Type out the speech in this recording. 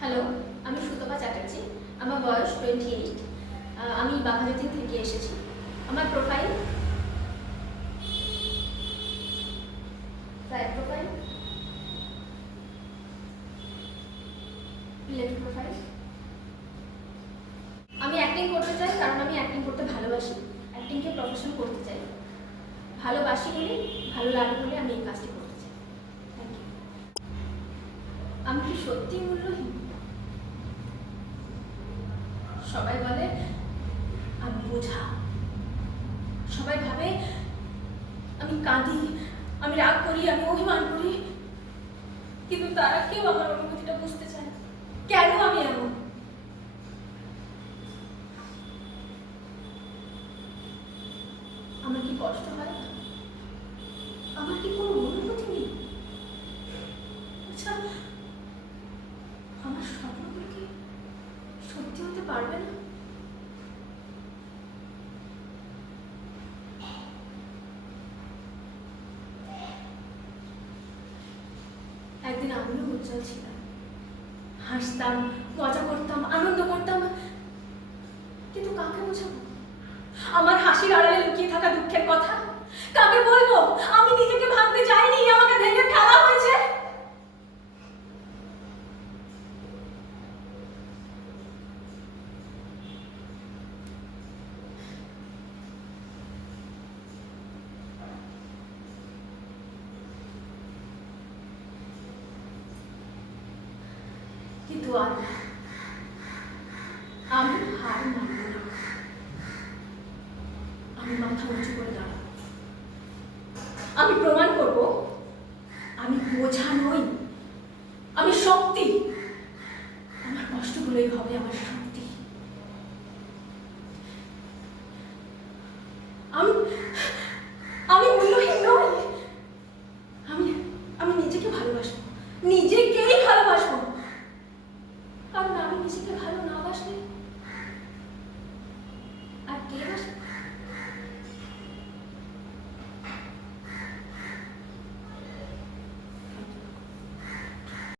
Hello, আমি সুতপা চ্যাটার্জি। আমার বয়স 28। আমি বাঘাযতীন থেকে এসেছি। আমার profile right profile, left profile. আমি অ্যাক্টিং করতে চাই কারণ আমি অ্যাক্টিং করতে ভালোবাসি। অ্যাক্টিংকে প্রফেশন করতে চাই। ভালোবাসি বলে, ভালো লাগে বলে আমি এই কাজটি করতে চাই। Thank you. আমি কি সত্যি মূল্যহীন? সবাই বলে আমি বোঝা, সবাই ভাবে আমি কাঁদি, আমি রাগ করি, আমি অভিমান করি, কিন্তু তারা কেউ আমার অনুভূতিটা বুঝতে চায় না। কেন আমি এমন? আমার কি কষ্ট হয়? আমার কি কোনো অনুভূতি নেই? আচ্ছা, আমার স্বপ্নগুলো কি সত্যি হতে পারবে না? একদিন আমিও উজ্জ্বল ছিলাম, হাসতাম, মজা করতাম, আনন্দ করতাম, কিন্তু কাকে বোঝাবো আমার হাসির আড়ালে লুকিয়ে থাকা দুঃখের কথা? কাকে বলবো আমি নিজেকে ভাবতে চাইনি, আমাকে ভেঙে ফেলা হয়েছে? কিন্তু আর আমি হার মানব না। আমি মাথা উঁচু করে দাঁড়াবো। আমি প্রমাণ করব আমি বোঝা নই, আমি শক্তি। আমার কষ্টগুলোই হবে আমার শক্তি। আমি আমি মূল্যহীন